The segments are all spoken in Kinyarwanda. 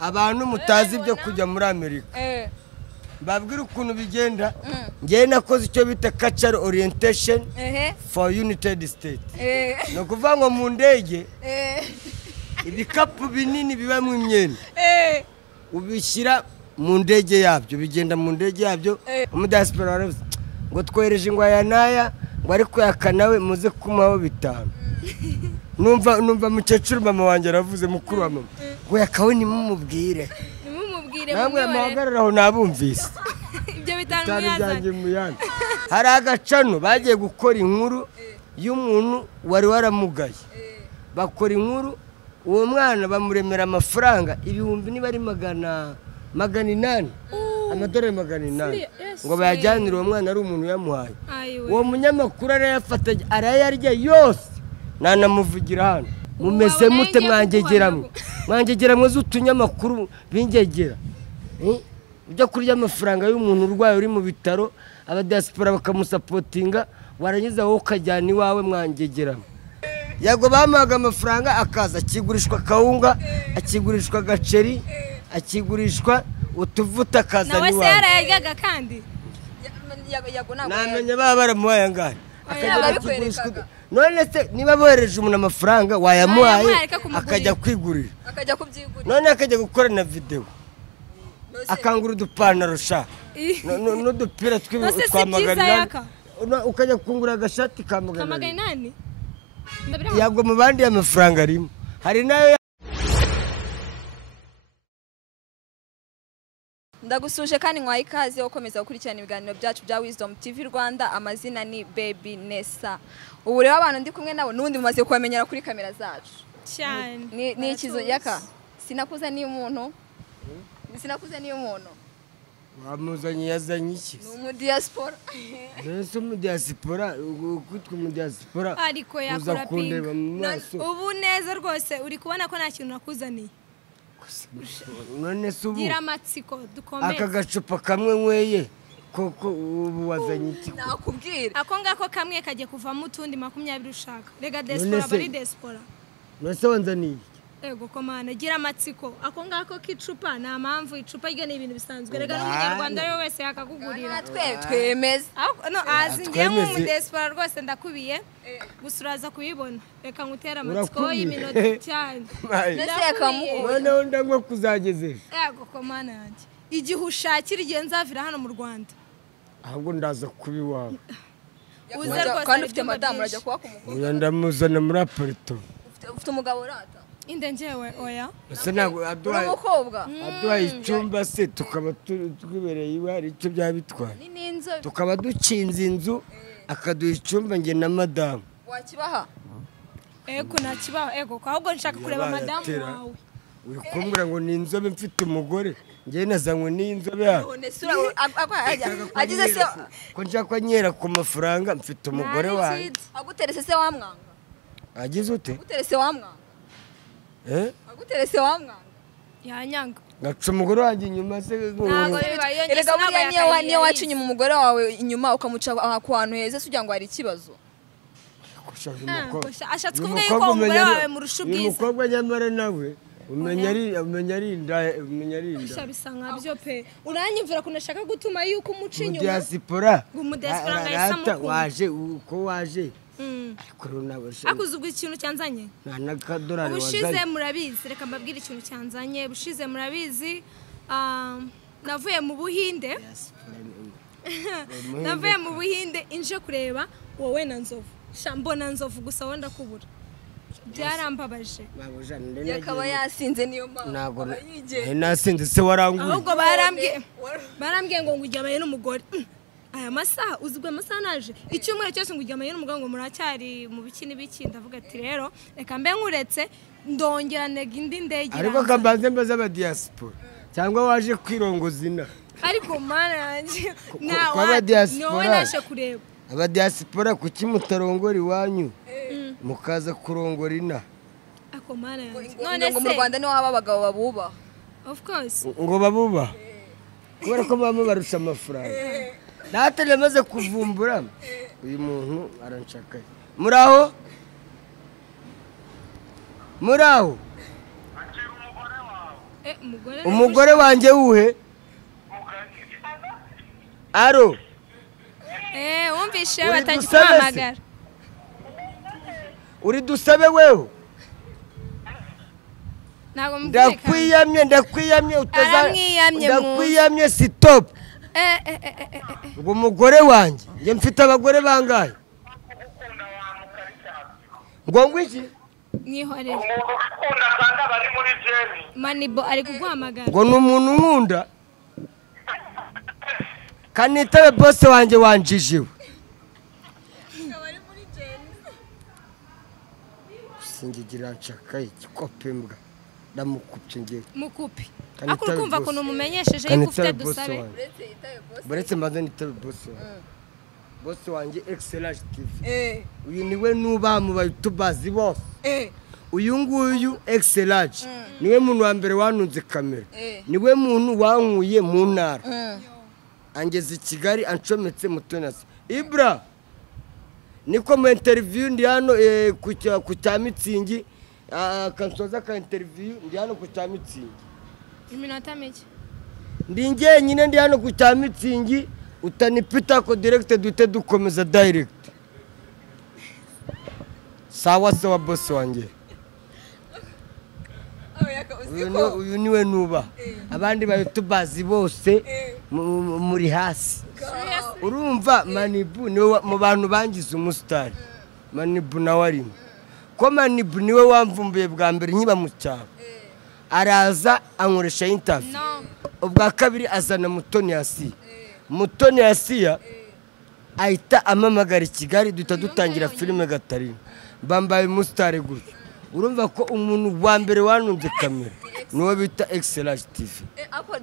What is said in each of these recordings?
abantu mutazi byo kujya muri Amerika babwira ukuntu bigenda ngiye nakoze icyo bita cultural orientation for United States no kuvuga ngo mu ndege ibikapu binini biba mu imyenda ubishyira mu ndege yabyo bigenda mu ndege yabyo umudiaspora waravuze ngo twohereje ingwaya naya ngo ariko yakanawe muze kumaho bitanu numva mukecuru mama wanjye aravuze mukuru wa mama ngo yakawe nimumubwire namwe amahagararaho nabumvise ibyo bitanu muyana hari agacano bagiye gukora inkuru y'umuntu wari waramugaye bakora inkuru uwo mwana bamuremera amafaranga ibihumbi niba ari $800 amadolari $800 ngo bayajyanire uwo mwana ari umuntu yamuhaye uwo munyamakuru arayafata arayarya yose nanamuvugira hano mumeze mute mwangegeramwe z'utunyamakuru bingegera ujya kurya amafaranga y'umuntu urwaye uri mu bitaro abadiaspora bakamusapotinga warangiza wowe ukajyana iwawe mwangegeramo yago bamaga amafaranga akaza akigurishwa kawunga akigurishwa agaceri akigurishwa utuvuta akaza niwawe nawe se yarayaryaga kandi namenye baba baramuhaye angahe none se niba bohereje umuntu amafaranga wayamuhaye akajya kwigurira none akajya gukora na video akangura udupantaro sha n'udupira twa $800 ukajya kungura agashati ka $800 yago mu bandi y'amafaranga arimo hari nayo ndagusuje kandi nkwaye ikaze ukomeza gukurikirana ibiganiro byacu bya Wisdom TV Rwanda. Amazina ni Baby Nessa. Ubu rero abantu ndi kumwe nabo nundi mumaze kubamenyera kuri kamera zacu cyane ni ikizo yaka sinakuza ni umuntu wamuzanye yazanye iki umudiaspora nese umudiaspora ukutwa umudiaspora ariko yakora pinga ubu neza rwose uri kubona ko nta kintu nakuzaniye none se ubu gira amatsiko dukomeye aka gacupa kamwe nkweye koko ubu wazanye iki nakubwira ako ngako kamwe kagiye kuvamo utundi 20 ushaka rega diaspora bari diaspora nose wanzaniye ego komana gira amatsiko ako ngako k'icupa nta mpamvu icupa ryo ni ibintu bisanzwe rega n'umunyarwanda yo wese yakakugurira twemeze no azingiye mu diaspora rwose ndakubiye gusuraza kuyibona reka ngutera amatsiko y'iminota cyane nese yakamukubona none ndangwa kuzageze ego komana yanjye igihe ushakira igihe nzavira hano mu Rwanda ahubwo ndaza kubiwawe uze rwose kandi ufite madamu urajya kuba kumukuru uya ndamuzana muri aparito ufite umugabo urata inde njewe oya ese ntabwo aduhaye icyumba se tukaba twibereye iwe hari icyo byaba bitwaye tukaba dukinze inzu akaduha icyumba nge na madamu wakibaha ego nakibaho ego ahubwo nshaka kureba madamu wawe uri kumbura ngo ni inzobe mfite umugore nge nazanywe n'inzobe yawe agize se ko nshaka nyera ku mafaranga mfite umugore wawe aguterese se wamwanga agize ute aguterese wamwanga aguterese wamwanga yanyanga ngaca umugore wanjye inyuma se erega buriya niyo waca inyuma umugore wawe inyuma ukamuca ku hantu heza se ugira ngo hari ikibazo ashatse kuvuga yuko umugore wawe murusha ubwiza umukobwa nyamara nawe umenya ari inda bisa nkabyo pe uranyumvira ko nashaka gutuma yuko umuca inyuma diaspora umudiaspora ngahisa waje uko waje akuze ubwo ikintu cyanzanye nta n'akadolari wazanye ubushize murabizi reka mbabwire ikintu cyanzanye bushize murabizi navuye mu Buhinde inje kureba wowe na Nzovu mbona Nzovu gusa wenda kubura byarambabaje yakaba yasinze niyo mpamvu nasinze se waranguye ahubwo barambwiye ngo ngujyamaye n'umugore aya masaha uzigwe amasaha naje icyumweru cyose ngujyamaye n'umugore ngo muracyari mu biki n'ibiki ndavuga ati rero reka mbe nkuretse ndongera ntega indi ndege ariko kambanze mbaza abadiaspora cyangwa waje kwirongoza ina ariko mana yanjye n'abadiaspora naje kureba abadiaspora kuki mutarongora iwanyu mukaza kurongora ina ako mana yanjye none se mu Rwanda niho haba abagabo babubaha of course ngo babubaha kubera ko baba barusha amafaranga data namaze kuvumbura uyu muntu aranshakaye muraho umugore wanjye wuhe aro wumvishe batagikuhamagara uri dusabe wewe ndakwiyamye ndakwiyamye stop ngo umugore wanjye njye mfite abagore bangahe ngo ngwiki mwihorere Manibo ari kuguhamagara ngo n'umuntu nkunda kanitabe boss wanjye wanjijiwe singigira nshaka igikope mbwa ndamukupye ngiye mukupi akuru kumva ko numumenyesheje yuko ufite dusabe buretse maze nitabe boss wanjye excellence TV uyu niwe nuba mu bayutubazi bose uyu nguyu excellence niwe muntu wa mbere wanunze kamera niwe muntu wankuye mu ntara angeze Kigali ancometse mutonasi Ibra niko mu interview ndi hano ku cya Mitsingi kansoza ka interview ndi hano ku cya Mitsingi iminota mike ndi njyenyine ndi hano ku cya Mitsingi utanipita ko direct dute dukomeza direct sawa boss wanjye uyu niwe nuba abandi bayutubazi bose muri hasi urumva Manibu niwe mu bantu bangize umustar Manibu nawe arimo ko Manibu niwe wamvumbuye bwa mbere nkiba mu cyaro araza ankoresha interview ubwa kabiri azana Mutoni Asiya ahita amamagara Kigali duta dutangira filime Gatarina bambaye umustar gutyo urumva ko umuntu wa mbere wanunze kamera niwe bita Excellence TV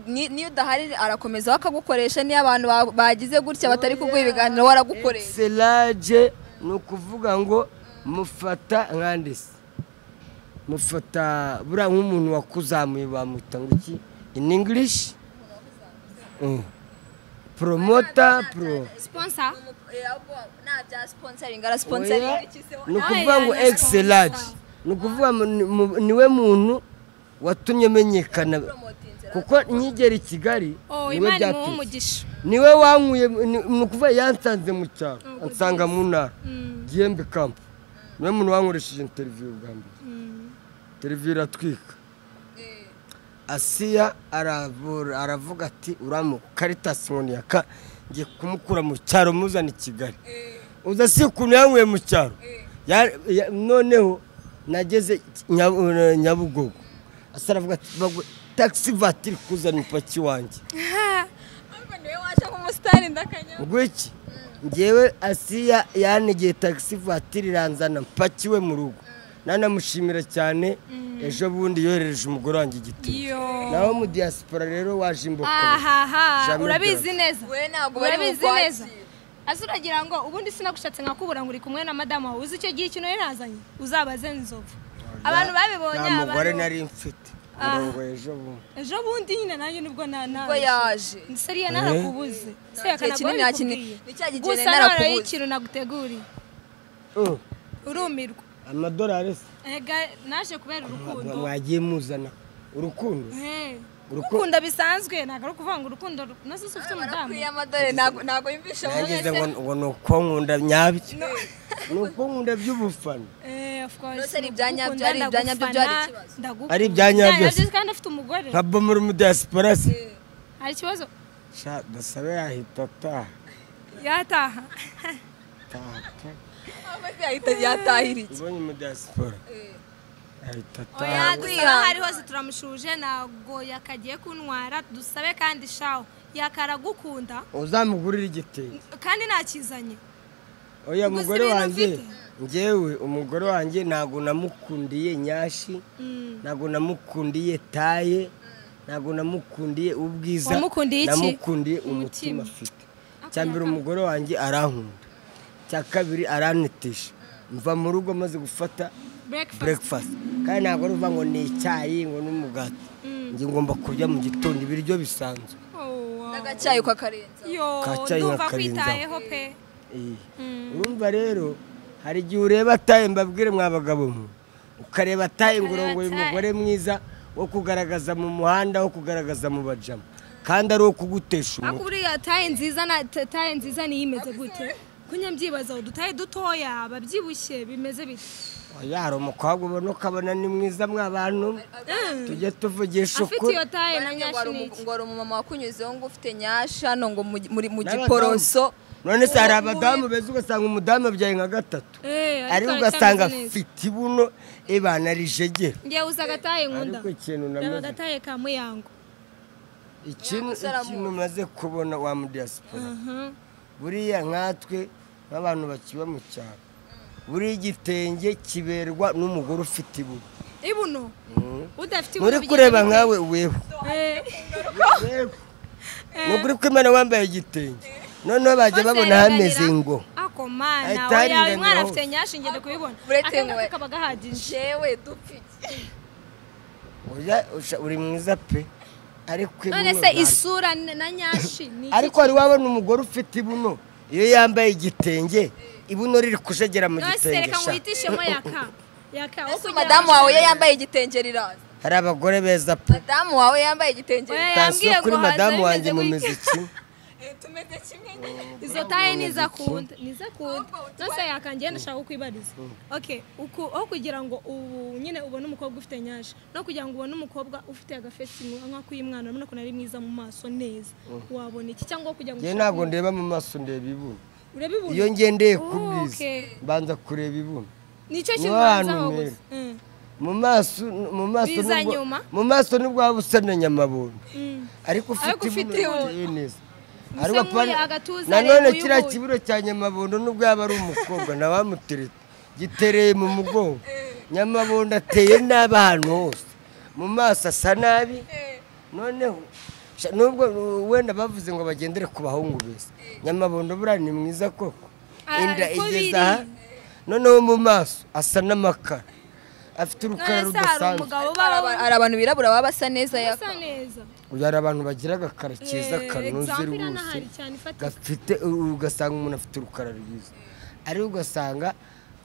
niyo udahari arakomeza bakagukoresha niyo abantu bagize gutya batari kuguha ibiganiro waragukoresha Excellence ni ukuvuga ngo mufata nkandese mufata buriya nk'umuntu wakuzamuye bamwita ngo iki in English promoter sponsor ni ukuvuga ngo Excellence ni ukuvuga niwe muntu watumye menyekana kuko nkigera i Kigali niwe byatumye niwe wankuye ni ukuvuga yansanze mu cyaro ansanga mu ntara Gihembe camp niwe muntu wankoresheje interview bwa mbere interview iratwika Asiya aravuga ati uramu Caritas Nkoniaka ngiye kumukura mu cyaro muzana i Kigali uza si ukuntu yankuye mu cyaro noneho nageze Nyabugogo asaravuga ati taxi vatiri kuzana ipaki wanjye niwe waje ku mustar ndakanya ngwiki ngewe Asiya yanegeye taxi vatiri ranzana mpakiwe mu rugo nanamushimira cyane ejo bundi yohereje umugore wanjye igitego naho mu diaspora rero waje imboka urabizi neza we ntago bari neza azuragira ngo ubundi sinagushatse nkakubura ngo uri kumwe na madama uzi icyo gihe kino yarazanye uzabaze nzovu abantu babibonye abantu mugore nari mfite ngo ejo bundi nyine nanjye nibwo ubwo yaje seriya narakubuze ni cya gigene narakubuze ikintu naguteguriye urumirwa amadolari ega naje kubera urukundo mwagiye muzana urukundo urukundo bisanzwe ntago kuvuga ngo urukundo nase ufite umudamu amadolari ntago yumvisha nageze ngo nuko nkunda nyabyo nuko nkunda by'ubufana of course ari ibyanyabyo byari ikibazo ari ibyanyabyo kandi afite umugore nkabo muri mu diaspora hari ikibazo sha dasabe yahita yataha yatahira iki ubonye mu diaspora hari hose turamushuje ntago yakagiye kuntwara dusabe kandi shaho yakaragukunda uzamugurira igitenge kandi nakizanye oya mugore wanjye ngewe umugore wanjye ntago namukundiye nyashi ntago namukundiye taye ntago namukundiye ubwiza namukundiye umutima afite cyambere umugore wanjye arankunda cya kabiri aranetesha mva mu rugo maze gufata breakfast kandi ntabwo ari uvuga ngo ni icyayi ngo n'umugati njye ngomba kurya mu gitondo ibiryo bisanzwe n'agacyayi ukakarenza kacyayi nkakarenzaho urumva rero hari igihe ureba taye mbabwire mwa bagabo mwe ukareba taye ngo urongoye umugore mwiza wo kugaragaza mu muhanda wo kugaragaza mu bajama kandi ari wo kugutesha ariko buriya taye nziza niyo imeze gute kunyambyibaza udutaye dutoya ababyibushye bimeze bite yari umukobwa ubona ukabona ni mwiza mw'abantu tujye tuvugisha afite ukuri iyo taye na nyashi n'iki ngo ari umumama wakunyuzeho ngo ufite nyasha no ngo mu giporoso none se hari abadamu beza ugasanga umudamu abyaye nka gatatu ariko ugasanga afite ibuno ebana rijegera ngiye uza agataye nkunda ariko ikintu reba namaze agataye ka muyango ikintu umaze kubona wa mu diaspora buriya nkatwe nk'abantu bakiba mu cyaro buriya igitenge kiberwa n'umugore ufite ibuno udafite ibuno muri kureba nkawe weho nukuri ko imana wambaye igitenge noneho bajya babona hameze ngo ako mana oya mwana afite nyashi ngende kubibona akanga kaba gahagije jewe dupfike oya uri mwiza pe ariko none se isura na nyashi ni ariko wari wabona umugore ufite ibuno iyo yambaye igitenge ibuno riri kujegera mu gitenge nose reka ngwitishemo yaka ese madamu wawe yambaye igitenge riraza hari abagore beza pe madamu wawe yambaye igitenge tansiyo kuri madamu wanjye mu muziki tumeze kimwe izo taye nizakunda nose yakangenda ndashaka kwibariza okay aho kugira ngo ubu nyine ubone umukobwa ufite nyashi no kugira ngo ubone umukobwa ufite agafeti nka kuyimwana urabona ko nari mwiza mu maso neza wabona iki cyangwa kugira ngo ntabwo ndeba mu maso ndeba ibuno ureba ibuno iyo ngendeye ku bwiza mbanza kureba ibuno nicyo kibanzaho gusa mu maso nubwo waba usa na nyamabondo ariko ufite ibuno neza nanone kiriya kiburo cya nyamabondo nubwo yaba ari umukobwa ntawamutereta gitereye mu mugongo nyamabondo ateye nabi ahantu hose mu maso asa nabi noneho nubwo wenda bavuze ngo bagendere ku bahungu beza nyamabondo buriya ni mwiza koko inda igeze aha noneho mu maso asa n'amakara afite urukara rudasanzwe hari abantu birabura baba basa neza hari abantu bagira agakara keza kanoze rwose gafite ugasanga umuntu afite urukara rwiza ariko ugasanga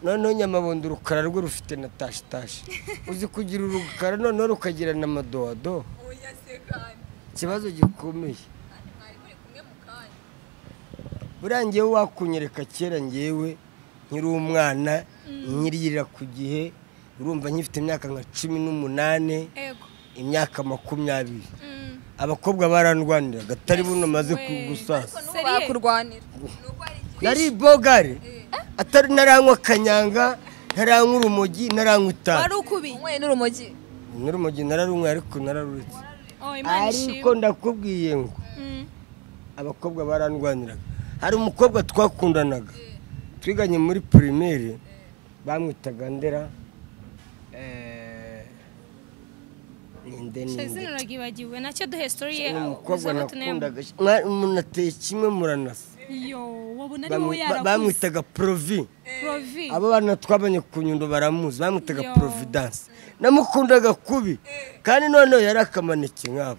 noneho nyamabondo urukara rwe rufite na tashi uzi kugira urukara noneho rukagira n'amadodo ikibazo gikomeye buriya ngewe wakunyereka kera ngewe nkiri umwana nkirira ku gihe urumva nkifite imyaka nka 18 imyaka 20 abakobwa barandwaniraga atari buno maze kugusasa nari bogare atari naranywa kanyanga naranywa urumogi naranywa itabi wari ukubiye n'urumogi nararumwe ariko nararuretse ariko ndakubwiye ngo abakobwa barandwaniraga hari umukobwa twakundanaga twiganye muri primaire bamwitaga Ndera izina uragibagiwe nacyo duhe story ye umukobwa nakundaga umuntu ateye kimwe muranasa bamwitaga Provi abo bana twabanye ku Nyundo baramuzi bamwitaga Providence namukundaga kubi kandi noneho yari akamaneke nkabo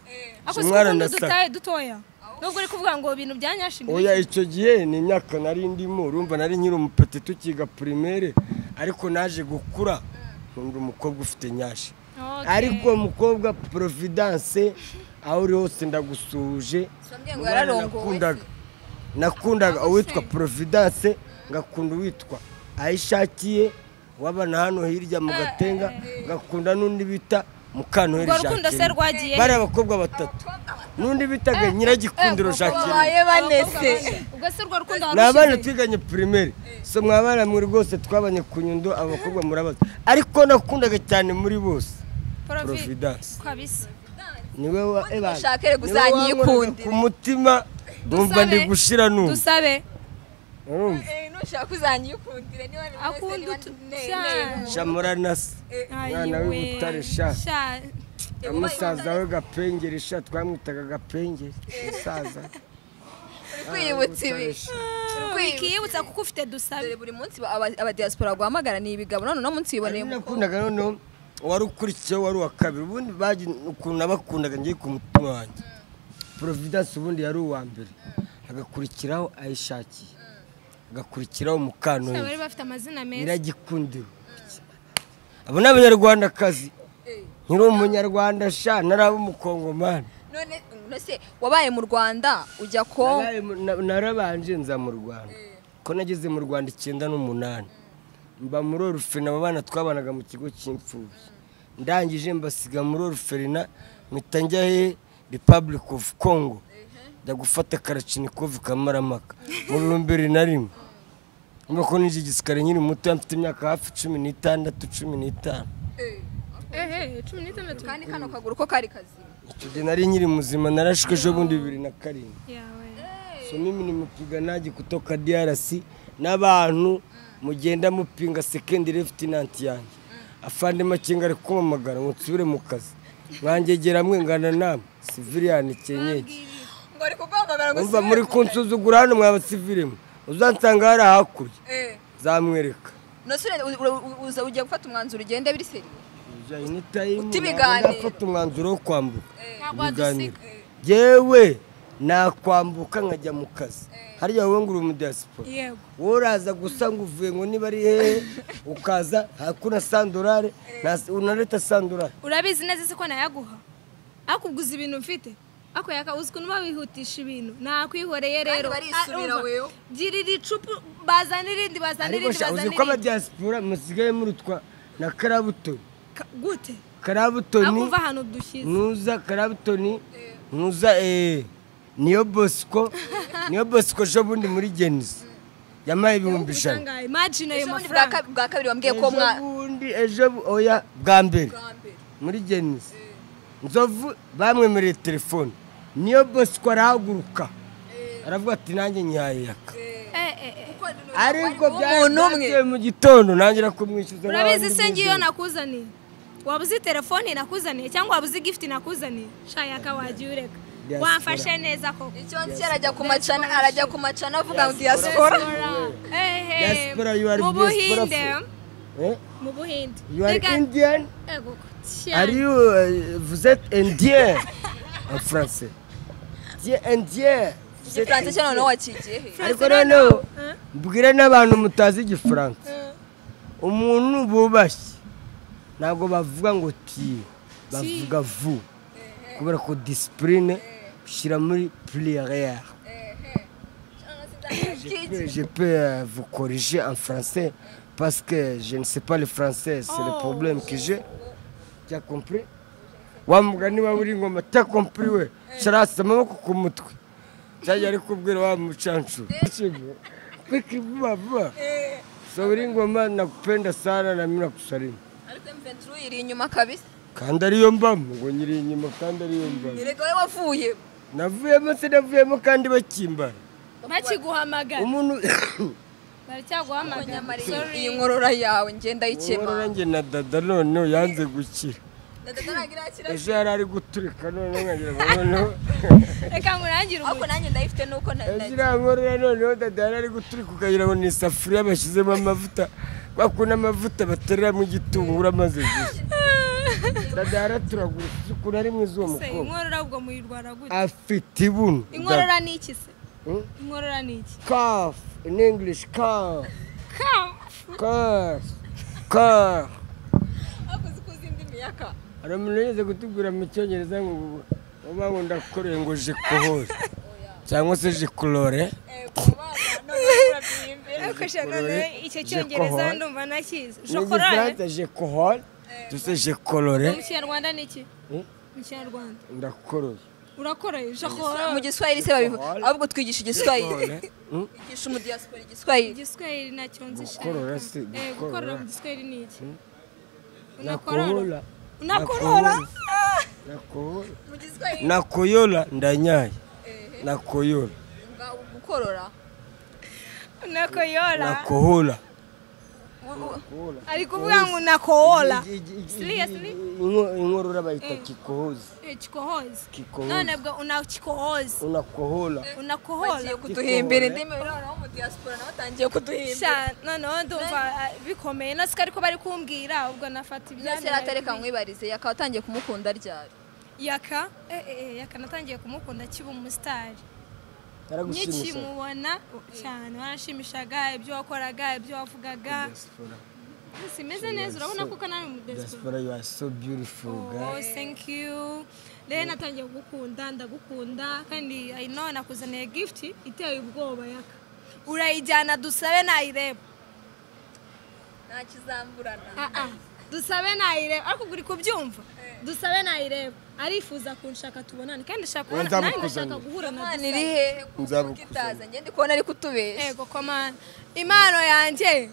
dutaye dutoya nubwo uri kuvuga ngo ibintu byanyashimye oya icyo gihe ni imyaka nari ndimo urumva nari nkiri umupeti tukiga primaire ariko naje gukura nkunda umukobwa ufite nyashi ariko umukobwa Providence aho uri hose ndagusuhuje nakundaga uwitwa Providence ngakunda uwitwa ayishakiye wabana hano hirya mu Gatenga ngakunda n'undi bita Mukantoheri Jacques bari abakobwa batatu n'undi bitaga Nyiragikundiro Jacques ubwo se rwo rukundo nabana twiganye primaire so mwabana muri rwose twabanye ku Nyundo abakobwa murabaza ariko nakundaga cyane muri bose Providence kabisa niwe ushakere guzanyikundira ku mutima ndumva ndi gushira numva dusabe nushaka uzanyikundire niba akunda shamuranasi mwana w'Ibutare sha umusaza we Gapengeri sha twamwitaga Gapengeri umusaza kwiyibutsa ibi kwiyibutsa kuko ufite dusabe buri munsi aba diaspora guhamagara ni ibigabo none no munsi yiboneye nakundaga none wari ukurikiye wari wa kabiri ubundi baje ukuntu nabakundaga ngiye ku mutima wanjye Providence ubundi yari uwa mbere agakurikiraho ayishakiye agakurikiraho Mukantoheri bari bafite amazina meza Nyiragikundiro abo n'abanyarwandakazi nkiri umunyarwanda sha naraba umukongomani. none se wabaye mu Rwanda ujya Kongo? Narabanje nza mu Rwanda ko nageze mu Rwanda 98 mba muri orphelin abana twabanaga mu kigo cy'imfubyi ndangije mbasiga muri orphelin mpita njya he Republic of Congo njya gufata Kalachnikov Kamaramaka mu 2001 nuko nije gisikare nyiri muto mfite imyaka hafi 16 15 16 kandi kano kaguru ko kari kazi icyo nari nyiri muzima narashwe ejo bundi 2007 yawe so mimi nimupiganaji kutoka DRC n'abantu mugenda mupinga second lieutenant yanjye afande makinga ari kumamagara ngo nsubire mu kazi mwangegera mwe ngana namwe civilian kenyeje ngo ari kukwamagara ngo umva muri kunsuzugura hano mwaba civilian uzansanga hari hakurya zamwereka nosure uza ugiye gufata umwanzuro ugende biri seri utibiganira ndafata umwanzuro wo kwambuka biganira yewe nakwambuka nkajya mu kazi hariya wowe nguru mu diaspora yego woraza gusa nguvuye ngo niba ari he ukaza hakuna $100 unaleta $100 urabizi neza se ko nayaguha akuguza ibintu mfite ako yaka uziko nuba wihutisha ibintu nakwihoreye rero barisubira wewe girira icupu bazanirindi uzi ko aba diaspora musigaye murutwa na Karabutoni gute Karabutoni akumva hano dushyize nuza Karabutoni nuza niyo Bosco jo bundi muri Genesis yamaye 1,000 imagine ayo mafaranga bwa kabiri wambwiye ko bundi ejo oya bwa mbere muri Genesis nzovu bamwemereye telefone niyo Bosco arahaguruka aravuga ati nanjye nyaye yaka ariko byari mu gitondo nangira kumwishyuza urabizi se ngiyo nakuzaniye wabuze telefone nakuzaniye cyangwa wabuze gift nakuzaniye shayaka wagiye ureka wamfashe neza koko icyonzi arajya ku macana avuga ngo diaspora you are diaspora mu Buhinde you are Indian are you vous êtes indien en français tu es indien Igifaransa cyo noneho wakigiye ariko noneho mbwire n'abantu mutazi Igifaransa umuntu bubashye ntabwo bavuga ngo ti bavuga vu kubera ko discipline ushyira muri pluriel je peux vous corriger en français parce que je ne sais pas le français c'est le problème que j'ai tu as compris wa mugani wa buri ngoma tu as compris we sharasa amaboko ku mutwe cyajya ari kubwira wa mucancu kwiki vuba so buri ngoma nakupenda sana na mimi nakusalimu ariko M23 iri inyuma kabisa kandi ariyo mbamo ngo nyiri inyuma kandi ariyo mbamo erega we wavuye navuyemo se navuyemo kandi bakimbara bakiguhamagara umuntu baracyaguhamagara iyi nkorora yawe ngenda yikema nkorora nge na dada none yanze gukira dada ntagira akira ejo yari ari guturika none nkagira ngo reka nkurangire ariko nanjye ndayifite nuko ejo nkorora none dada yari ari guturika ukagira ngo ni isafuriya bashyizemo amavuta bakuna amavuta baterera mu gitunguru amaze gushya dada yaraturagura ukuntu ari mwiza uwo mukobwa inkorora ubwo muyirwara gute afite ibuno inkorora ni iki se inkorora ni iki cough in English cough akoze kuzindi miyaka aramuneze kutubwira mu cyongereza ngo ngo ndakoreye ngo je kohore cyangwa se je colore icyo cyongereza ndumva nakizi je kohore tuse je colore mu Kinyarwanda ni iki mu Kinyarwanda ndakoroye urakoroye mu Giswahili se babivuga ahubwo twigisha Igiswahili igisha mu diaspora Igiswahili Igiswahili nacyo nzishaka gukorora se gukorora mu Giswahili ni iki nakorora nakorora mu Giswahili nakoyola ndanyaye nakoyola gukorora nakoyola ari kuvuga ngo nakohola inkorora bayita kikohozi none bwo unakikohozi unakohola bagiye kuduhimbira indimi noneho mu diaspora nabatangiye kuduhimbira noneho ndumva bikomeye no ariko bari kumbwira ubwo nafata ibyatsi atareka nkwibarize yaka watangiye kumukunda ryari yaka natangiye kumukunda kiba umusitari nkikimubona cyane warashimishaga ibyo wakoraga ibyo wavugaga simeze neza urabona ko nawe mu diaspora. Diaspora, you are so beautiful, Oh, girl. thank you. Rero natangiye gukunda ndagukunda kandi I know nakuzaniye gift iteye ubwoba yaka. Urayijyana dusabe nayireba. nta kizamburana Dusabe nayireba ariko uri kubyumva. Dusabe nayireba. Arifuza kunshaka tubonane kandi ndashaka guhura na Imana iri hehe kitaza ngende kubona ari kutubesha. Ego komana. Impano yanjye.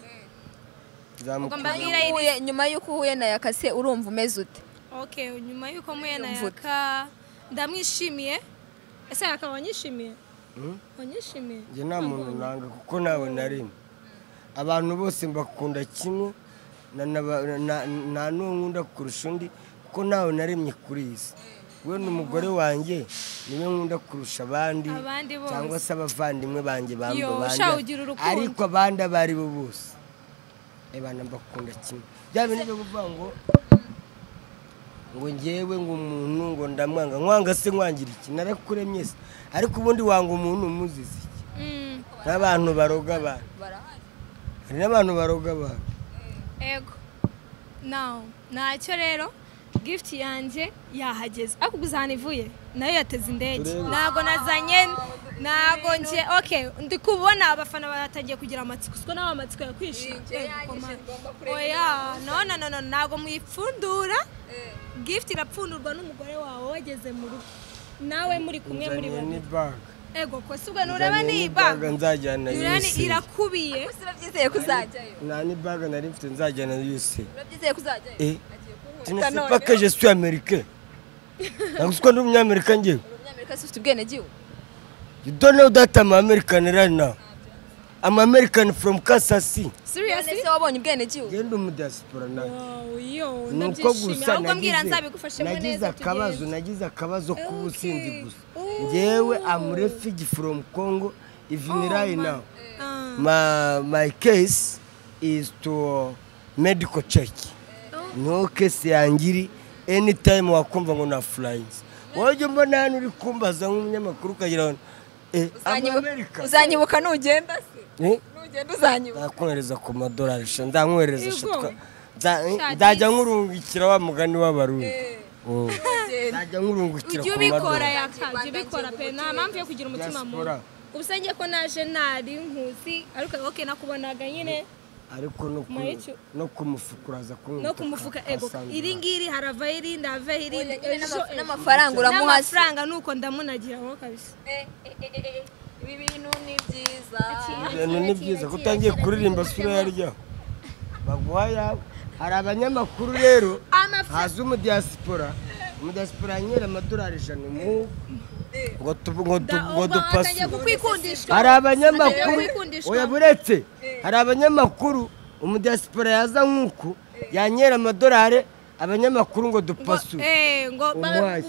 Nyuma y'uko uhuye na Yakase urumva umeze ute? Okay, nyuma y'uko muye na Yaka ndamwishimiye. Ese Yaka wanyishimiye? Wanyishimiye? Njye nta muntu nanga kuko nawe narimo. Abantu bose mbakunda kimwe nta n'uwo nkunda kurusha undi kuko nawe naremye kuri iyi si. We n'umugore wanjye niwe nkunda kurusha abandi cyangwa se abavandimwe banjye bandi ariko abandi abari bo bose ebana mbakunda kimwe. Bya bintu byo kuvuga ngo ngewe ngo umuntu ngo ndamwanga nkwanga se nkwangira iki narakuremye se ariko ubundi wanga umuntu umuzizi iki n'abantu baroga abantu hari n'abantu baroga abantu. Ego now ntacyo rero gift yanjye yahageze ariko guzana ivuye nayo yateze indege ntago nazanye ntago nje okay ndi kubona abafana batagiye kugira amatsiko siko nawe amatsiko yakwishima. Oya no ntago muyipfundura gift irapfundurwa n'umugore wawe wageze mu rugo nawe muri kumwe muri babiri. Ego ko subwa nureba ni bag nzajyana yose irakubiye urabyizeye kuzajyayo? nta ni bag nari mfite nzajyana yose. Urabyizeye kuzajyayo? Tu ne sais pas que je suis américain. Ntabwo uko ndi umunyamerika njyewe. Umunyamerika si ufite ubwenegihugu? You don't know that I'm American right now. I'm American from Kansas City. Seriously? Ese wabonye ubwenegihugu? Ngende mu diaspora nawe. Yo Nuko gusa nagize akabazo k'ubusinzi gusa. Njyewe I'm refugee from Congo even right now. My case is to medical check. No case yangiri anytime wakumva ngo na flies. Woje mbona hano uri kumbaza nk'umunyamakuru kagira uzanyibuka nugenda se? Nugenda uzanyibuka? Ndakohereza ku madolari ndamwohereza shitwa. Ndajya nkurungikira wa mugani w'abarundi. Ndajya nkurungikira ku madolari. Ubikora yaka, ubikora pe nta mpamvu yo kugira umutima mubi. Ubusenge ko naje nari nkusi ariko okay nakubonaga nyine ariko no kumufukuraza no kumufuka ego iri ngiri harava irindi ave irindi n'amafaranga uramuhasa amafaranga nuko ndamunagira ho kabisa. Ibi bintu ni byiza ni byiza kutangiye kuririmba sura yaryo baguhaya. Hari abanyamakuru rero haza mu diaspora nyera amadolari 100 mu ngo dupasi. Hari abanyamakuru oya buretse hari abanyamakuru umudiaspora yaza nk'uko yanyera amadolari abanyamakuru ngo dupasu ngo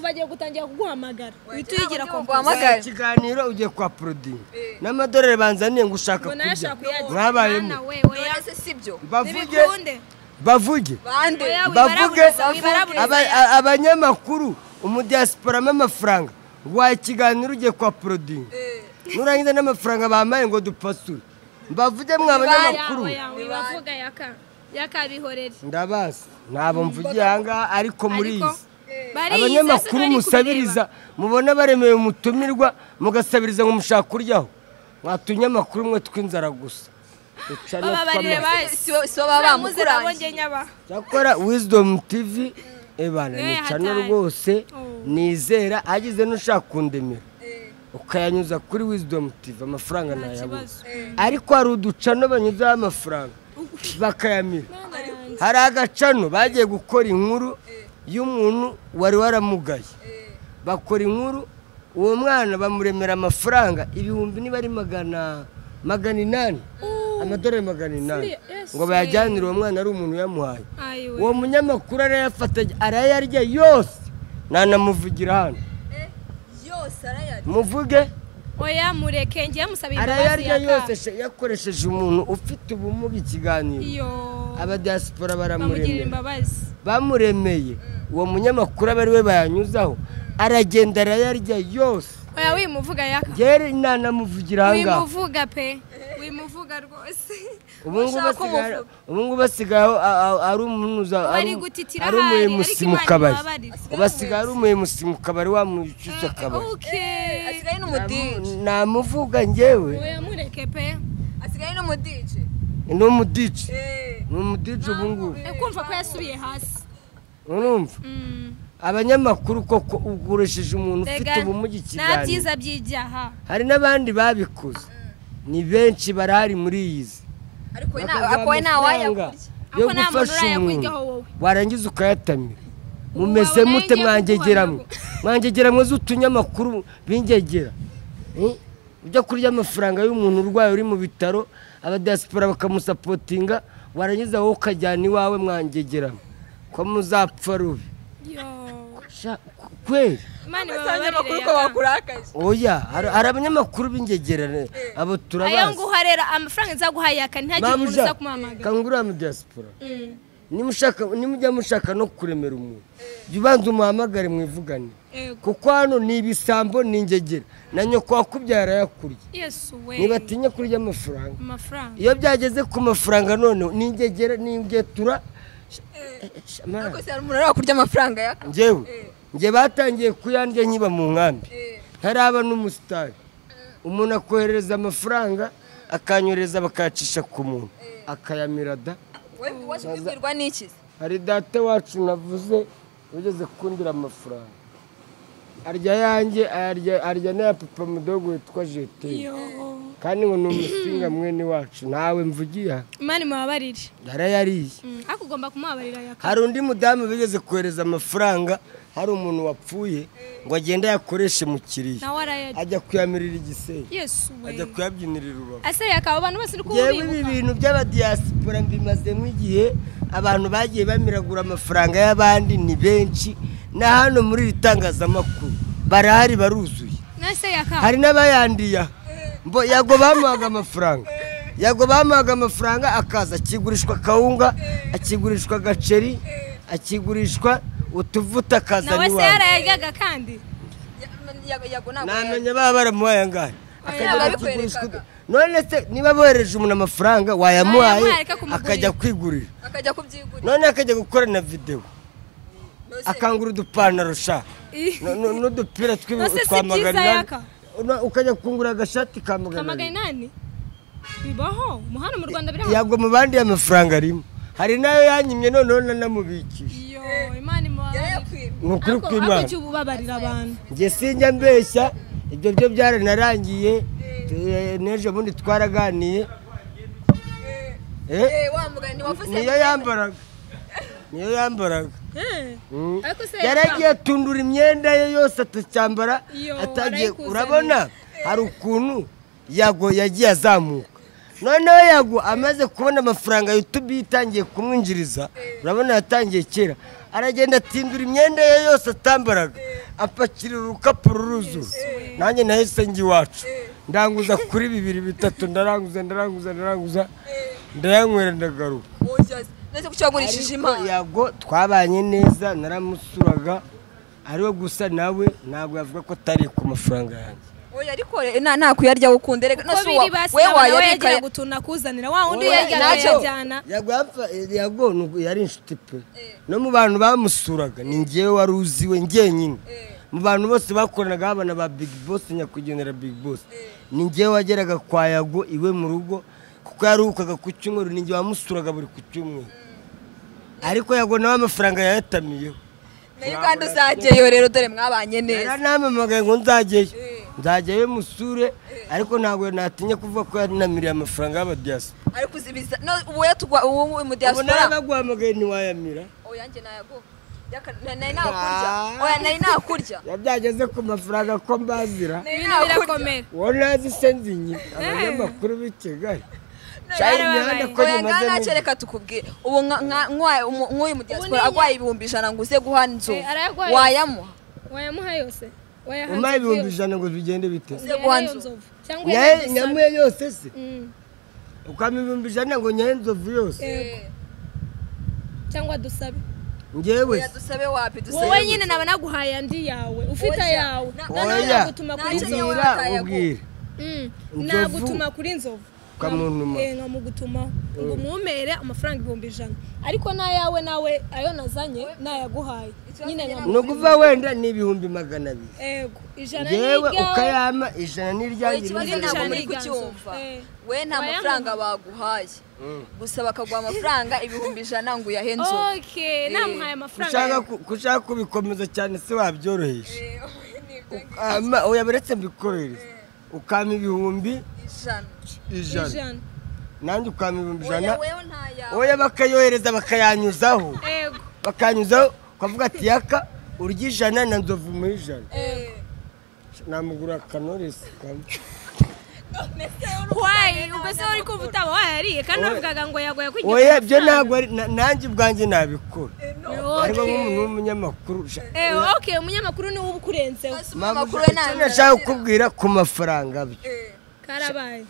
bagiye gutangira kuguhamagara wituyigira ko guhamagara ikiganiro ugiye kwa produit n'amadolari banzaniye ngo ushaka kurya mwabayemo ese sibyo bavuge abanyamakuru umudiaspora amafaranga wa ikiganiro ugiye kwa produit nurangiza n'amafaranga bamaye ngo dupasure mbavuge mwabanyamakuru bavuga yaka bihorere ndabaza nabo mvugiye hanga ariko muri izi abanyamakuru musabiriza mubona baremeye umutumirwa mugasabiriza ngo mushaka kuryaho mwatunyamakuru mwe twinzara gusa cyakora Wisdom TV ebana ni channel rwose nizera agize nushaka kundemera ukayanyuza kuri Wisdom TV amafaranga nayabuze ariko hari uducano banyuzaho amafaranga bakayamira. Hari agacano bagiye gukora inkuru y'umuntu wari waramugaye bakora inkuru uwo mwana bamuremera amafaranga ibihumbi niba ari $800 amadolari 800 ngo bayajyanire uwo mwana ari umuntu yamuhaye. Uwo munyamakuru arayafata arayarya yose nanamuvugira hano yose arayarya muvuge oya mureke ngiye musabira arayarya yose yakoresheje umuntu ufite ubumuga ikiganiro aba diaspora baramuremeye bamuremeye uwo munyamakuru abari we bayanyuzaho aragenda arayarya yose. oya wimuvuga yaka Ngere nanamuvugira hanga. wimuvuga pe wimuvuga rwose Ubungu basigaye ari umunuza bari gutitira ari umuyemusi mu kabari. Ubasigaye ari umuyemusi mu kabari wamucyuca kabari. okay asigaye n'umudije Namuvuga ngewe. oya mureke pe asigaye n'umudije Ni umudije. Ni umudije ubungu. kumva ko yasubiye hasi Urumva? Abanyamakuru koko uguresheje umuntu ufite ubumuga nta ikiganiro. byiza by'ijyaha Hari n'abandi babikoze. Ni benshi barahari muri izi. ariko we ntawayakurya yo Ako nta muntu gufasha umuntu urayakwigaho wowe. warangiza ukayatamira. Mumeze mute mwangegeramwe? Mwangegeramwe z'utunyamakuru bingegera. Ujya kurya amafaranga y'umuntu urwaye uri mu bitaro, abadiaspora bakamusapotinga, warangiza wowe ukajyana iwawe mwangegeramwe. Ko muzapfa rubi. Kweli Imana amakuru ko ibabarire bakurakaje oya hari abanyamakuru b'ingegerane abo ayo turabazi. nguha rero amafaranga nzaguhaye yaka ntihagire umuntu uza kumamagara kangura mu diaspora nimujya mushaka no kuremera umuntu jya ubanza umuhamagare mwivugane kuko hano ni ibisambo ni ingegera na nyoko wakubyara yakurya yesu we ntibatinya kurya amafaranga amafaranga iyo byageze ku mafaranga none ni ingegera ni ingetura ariko se hari umuntu uri kurya amafaranga yaka njye batangiye kuyandya nkiba mu nkambi ntaraba n'umusitari umuntu akohereza amafaranga akanyoreza bakayacisha ku muntu akayamira da waje kubwirwa n'iki hari data wacu navuze ugeze kundira amafaranga arya yanjye arya n'aya papa mudogo witwa Jeteri kandi ngo ni umusinga mwene wacu ntawe mvugiye Imana imubabarire yarayariye ariko ugomba kumubabarira yaka hari undi mudamu bigeze kohereza amafaranga hari umuntu wapfuye ngo agende yakoreshe mu kiriya nawe arayari ajya kuyamirira igisenge yesu we ajya kuyabyinirira urubavu ase yaka abantu bose uri yewe ibi kubibuka bintu by'abadiaspora mbimazemo igihe abantu bagiye bamiragura amafaranga y'abandi ni benshi na hano muri iri tangazamakuru barahari baruzuye nase yaka hari n'abayandiya yago bamuhaga amafaranga akaza akigurishwa kawunga akigurishwa gaceri akigurishwa utuvuta kaza nawe se yarayaryaga kandi namenya baba baramuhaye angahe none se niba bohereje umuntu amafaranga wayamuhaye akajya kwigurira none akajya gukora na videwo akangura udupantaro sha n'udupira twa magana ukajya kungura agashati ka magana inani bibaho umuhanda mu Rwanda biraho yago mu bandi amafaranga arimo hari nayo yanyimye noneho nanamubikije Imana imubabarire ni ukuri kw'Imana ariko ubabarira abantu njye sinjya mbeshya ibyo byo byaranarangiye n'ejo bundi twaraganiye niyo yambaraga yaragiye atundura imyenda ye yose atacyambara atagiye urabona hari ukuntu yago yagiye azamuka noneho yago amaze kubona amafaranga YouTube yitangiye kumwinjiriza urabona yatangiye kera aragenda atindura imyenda ye yose atambaraga apakira urukapu ruruzura nanjye nahise njye iwacu ndanguza kuri 2 3 ndaranguza ndayanywera ndagaruka nese kucyagurishije impano yago twabanye neza naramusuraga ariwe gusa nawe ntabwo yavuga ko tari ku mafaranga yanjye oya ariko nta kuyarya gukunda reka we wayarika gutuna kuzanira wa undi yajyana yago yari inshuti pe no mu bantu bamusuraga ni ngewe wari uziwe ngenyine mu bantu bose bakoranaga abana ba Big Boss nyakugendera Big Boss ni ngewe wageraga kwa yago iwe mu rugo kuko yaruhukaga ku cyumweru ni ngewe wamusuraga buri ku cyumweru ariko yago nawe amafaranga yayatamiyeho nayo kandi uzageyo rero dore mwabanye neza namamagaye ngo nzageyo musure ariko ntabwo natinya kuvuga ko yanamiriye amafaranga y'abadiaspora ariko uzibiza no ubu mu diaspora baguhamagaye ntiwayamira oya njye nayago nari nakurya yabyageze ku mafaranga ko mbazira birakomera wowe nazi se nzinyi abanyamakuru b'i Kigali reka tukubwire ubu nk'uyu mu diaspora agwaye 100 ngo uze guha Nzovu wayamuha yose umaye 100 ngo bigende bite uze guha Nzovu nyamuye yose se ukama 100 ngo nyahe Nzovu yose cyangwa dusabe njyewe dusabe wapi dusabe wowe nyine naba naguhaye andi yawe ufite yawe nagutuma kuri nzovu ubwira nagutuma kuri nzovu kamuntuma nkamugutumaho ngo mwumere amafaranga 100 ariko n'ayawe nawe ayo nazanye nayaguhaye nyine no kuva wenda ni 200 ego ijana yewe ukayama ijana n'iryanjye ntabwo muri kucyumva we nta mafaranga baguhaye gusa bakaguha amafaranga 100 ngo uyahenze okay namuhaye amafaranga kushaka kubikomeza cyane se wabyoroheje oya baretse mbikorereza ukama 100 ijana nanjye ukama 100 oya bakayohereza bakayanyuzaho bakanyuzaho ukavuga ati yaka urya ijana na nzovu mu ijana namugura kanoresi kamwe wayi ubese uri kuvuta wayariye kandi navugaga ngo yagoye kwigira oya byo ntabwo nanjye ubwanjye nabikora ariko nk'umuntu w'umunyamakuru okay umunyamakuru ni ubukurenzeho amakuru nashaka kukubwira ku mafaranga byo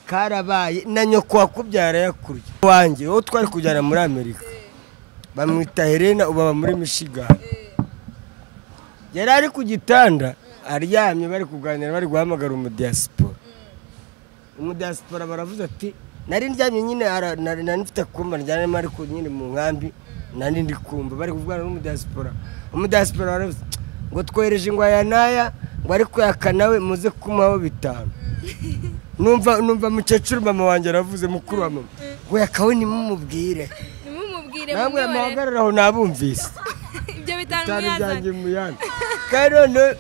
karabaye na nyoko wakubyara yakurya wanjye wowe twari kujyana muri Amerika bamwita Helena ubaba muri Michigan yari ari ku gitanda aryamye bari kuganira bari guhamagara umudiaspora baravuze ati nari ndyamye nyine nari nifite kumba njyana ariko nyine mu nkambi nari ndi kumba bari kuvugana umudiaspora baravuze ngo twohereje ingwaya naya ngo ariko yakanawe muze kumaho 5 numva mukecuru mama wanjye aravuze mukuru wa mama ngo yakawe nimumubwire namwe amahagararaho nabumvise ibyo bitanu muyandi kandi none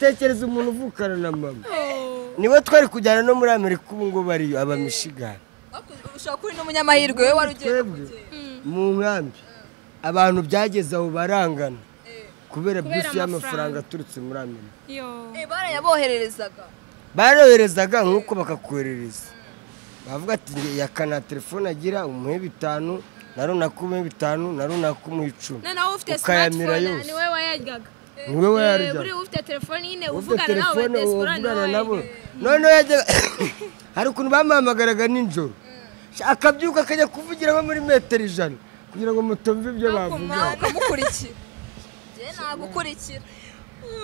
tekereza umuntu uvukana na mama niwe twari kujyana no muri Amerika ubu ngo bari aba Michigan ushaka kuri n'umunyamahirwe we wari ugiye mu nkambi abantu byageze aho barangana kubera byinshi y'amafaranga aturutse muri Amerika barayoherezaga nk'uko bakakoherereza bavuga ati yakana telefone agira umuhe 5 narunakumuhe 5 narunakumuhe 10 nawe ufite smartphone ni wewe wayaryaga niwe wayaryaga buri ufite telefone nyine uvugana nabo none yajya hari ukuntu bamuhamagaraga nijoro akabyuka akajya kuvugira nko muri metero 100 kugira ngo mutumve ibyo bavuga ukamukurikira nagukurikira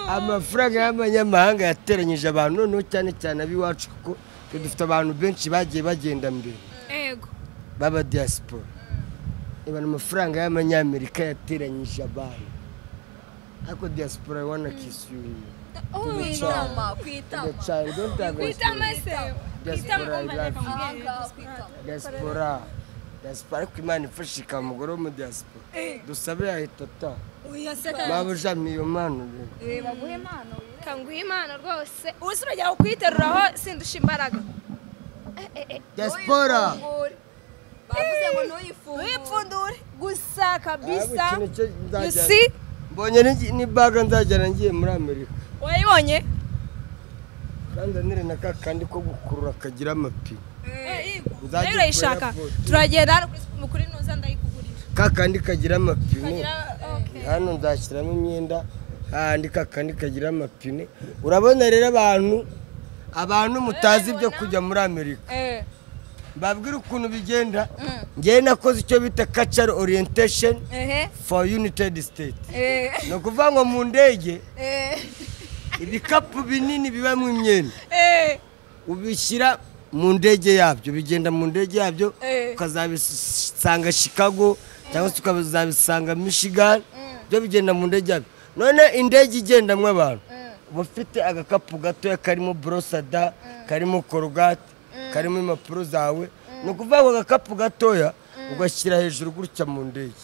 amafaranga y'abanyamahanga yateranyije abantu noneho cyane abiwacu kuko dufite abantu benshi bagiye bagenda mbere baba diaspora ibana amafaranga y'amanyamerika yateranyije abantu ariko diaspora wana kisuri diaspora kwimana ifashika umugore wo mu diaspora dusabe yahitata babuja miyomano baguhe impano kanguhe impano rwose ubuso urajya kwiteruraho sindusha imbaraga diaspora bavuze ngo ntuyipfundure gusa kabisa yusi mbonye ni baga nzajyana ngiye muri Amerika wayibonye kandi nire nakakandi ko gukurura kagira amapine rero ishaka turagenda kuri nuza ndayikugurisha kakandi kagira amapine hano nzashyiramo imyenda handi kakandi kagira amapine urabona rero abantu mutazi ibyo kujya muri Amerika babwira ukuntu bigenda ngiye nakoze icyo bita cultural orientation for United States no kuvuga ngo mu ndege ibikapu binini bibamo imyenda ubishyira mu ndege yabyo bigenda mu ndege yabyo ukazabisanga Chicago cyangwa se ukazabisanga Michigan byo bigenda mu ndege yabyo none indege igendamwe abantu bafite agakapu gato karimo brosada karimo Colgate karimo impapuro zawe ni ukuvuga ngo agakapu gatoya ugashyira hejuru gutya mu ndege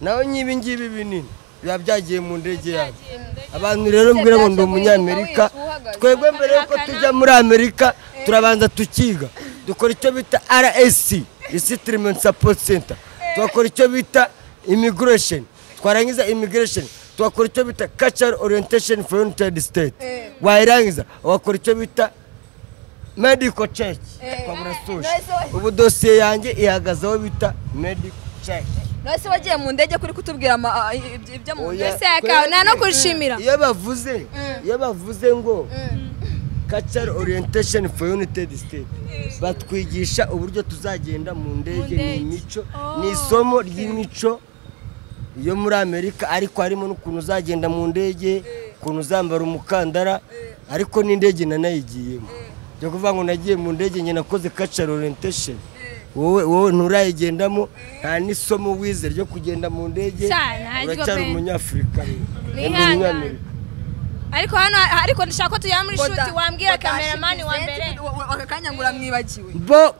nawe nyibi ngibi binini biba byagiye mu ndege yawe abantu rero mbwira ngo ndi umunyamerika twebwe mbere yuko tujya muri Amerika turabanza tukiga dukora icyo bita RSC Resettlement Support Center twakora icyo bita immigration twarangiza immigration twakora icyo bita cultural orientation for United States wayirangiza wakora icyo bita medical check kwa burasuje ubu dosiye yanjye ihagazeho bita medical check nase wagiye mu ndege kuri kutubwira ibyo mu ndege yakawe nta no kushimira iyo bavuze ngo cultural orientation for United States batwigisha uburyo tuzagenda mu ndege n'imico ni isomo ry'imico iyo muri Amerika ariko harimo n'ukuntu uzagenda mu ndege ukuntu uzambara umukandara ariko n'indege nanayigiyemo byo kuvuga ngo nagiye mu ndege njye nakoze cultural orientation wowe nturayigendamo nta n'isomo wize ryo kugenda mu ndege uracyari umunyafurika ariko ndashaka ko tujya muri shoot wambwira cameraman wa mbere akakanyangura mwibagiwe bo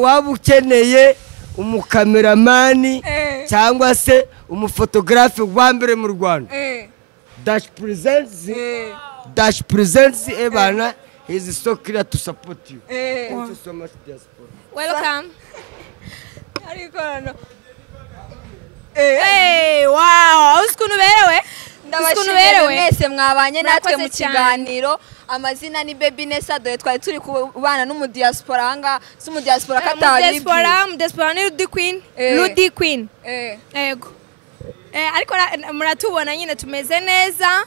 waba ukeneye umukameramani cyangwa se umufotographe wa mbere mu Rwanda Dash presents Ebana is so clear to support you. Thank you so much, diaspora. Welcome. Ariko no. Hey, wow, uskunu berewe. Ndabashimira mwese mwabanye natwe mu kiganiro. Amazina ni Baby Nessa, dore twari turi kubana n'umudiaspora hanga, s'umudiaspora katari. Umudiaspora ni Rudy Queen. Yego. Ariko muratubona nyine tumeze neza.